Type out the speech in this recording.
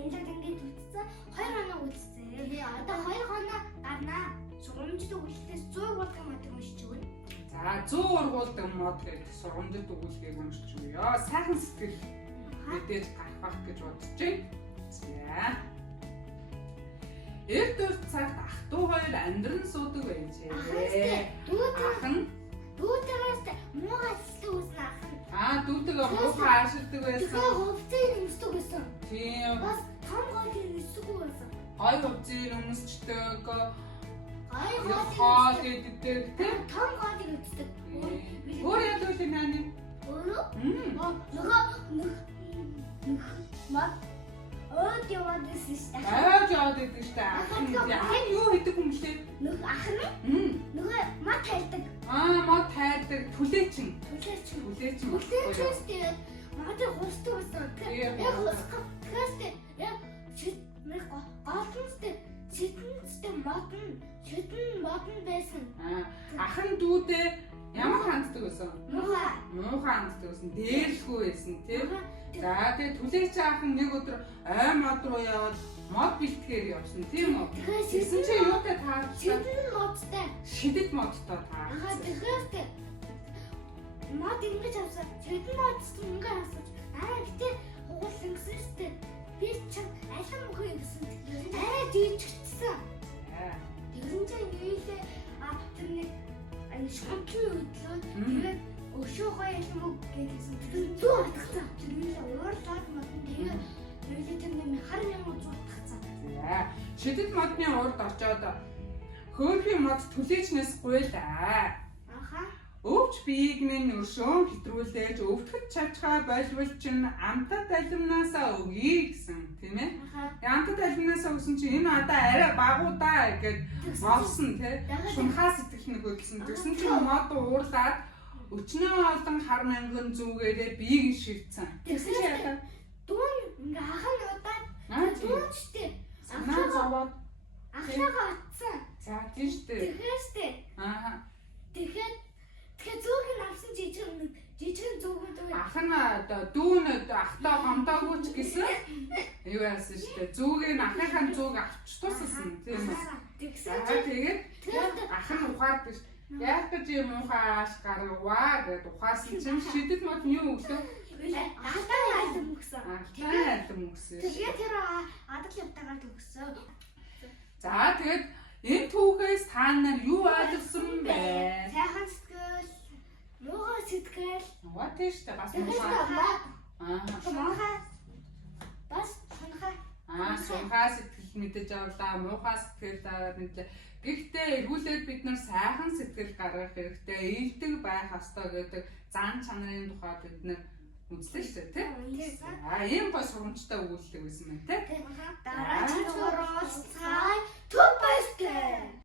энэ жил ингээд үтцсэн 2 хоног үтцсэн. Одоо 2 хоног гарнаа. Сургамжид өгүүлэлтээс 100 ургуулгын модыг уншиж өгнө. За 100 ургуулгын мод гэдэг сургамжид өгүүлгийг уншиж өгье. Сайхан сэтгэл мэдээж гарах байх гэж бодож байна. За. Эрт урт цагт ах トゥ хоёр амьдран суудаг байжээ. Ахын дүүтэйгээс муугаа хэлдэг үсэн ахын. Дүүтэйгээ муухай аашилдаг байсан. Тэгээ хувцсыг нэмсдэг байсан. Тийм. Бас том гоолыг нэмсдэггүй байсан. Гой хувцсыг өмсчдэг. Хоол иддэг тийм. том гоолыг үздэг. Өөр яд үгүй нани. Өөрөө? Мат Өөд яваад байсан шүү дээ. Өөд яваад байдаг шүү дээ. Ахын юу хийдэг юм блэ? Ахын нөгөө мат хайдаг. Мод хайдаг түлээчин. Түлээчин тэгээд мадыг хусдаг байсан. Яг хусах. Тэгэхээр голтонстэй сэтэнцтэй модон байсан. Ахын дүүдээ ямар ханддаг байсан? Муухай ханддаг байсан. Дээрлэхгүй байсан тийм. За тэгээ түлээч ахын нэг өдөр ой мод руу яваад мод бэлтгэхээр явсан тийм үү? Тэгсэн чинь юутай таарч? Шидэд модтой таарч. Тэгэхээр мод ингэж авсан. Шидэд модтой ингээ авсан. Гэтээ хугуулсан гэсэн шүү дээ. Би ч алан мөхөө гэсэн. Арай дийчгдсэн. Тэгсэн чинь нийлээ тэр нэг шончны өдлөө тэгээд өшөө гоё юм уу гэсэн. Зүү атгацсан. Тэрнээ уурлаад модон тэгээд нийлээ тэр нэг хар юм уу зүү атгацсан. Шидэд модны урд очоод хөөрхийн мод түлээчнээс гуйлаа. Өвч биеийг минь өршөөн хэтрүүлээж өвдөхөд чачгаа болвол чин амтад алимнаасаа өгье гэсэн тийм ээ. Амтад алимнаасаа өгсөн чинь энэ одоо арай багуу даа гэд олсон тий. Шунхаа сэтгэл нэг хөдөлсөн. Тэгсэн чинь мод уурлаад өчнөө олон хар мянган зүгээрээ биеийг шивцэн. Тэгсэн чинь одоо дүүн ингээ хахын удаад дүүнчтэй. Санаа зовоод ахлаагаа атсан. За тийм шүү дээ. Тэгэхээр зүүгийн авсан жижигэн зүгүүд ахын дүүн ахтаа гомдоогүй ч гэсэн юу яасан шүү дээ. Зүүгийн ахынхаа зүг авч туссан тийм үү. Тэгээд ахын ухаардаг шүү. Яг гэж юм ухааш гаргаваа гэд ухаарсан чинь шидэд мод юу өглөө Алтан айлм өгсөн. Тэгээд тэр адал явтагаар төгссөн. За тэгээд энэ түүхээс та нар юу ойлгосон бэ? Сайхан сэтгэл, муухай сэтгэл. Тийштэй бас муухай. Бас сунхай. Сунхай сэтгэл мэдэж авлаа, муухай сэтгэл мэдлээ. Гэхдээ эргүүлээд бид нар сайхан сэтгэл гаргах хэрэгтэй, ийдэг байх ёстой гэдэг зан чанарын тухай бид нар үзлээ шүү дээ тийм. Ийм гой сургамжтай өгүүлэлт байсан байна тийм. Дараагийн дугаараас цай төв баяртай.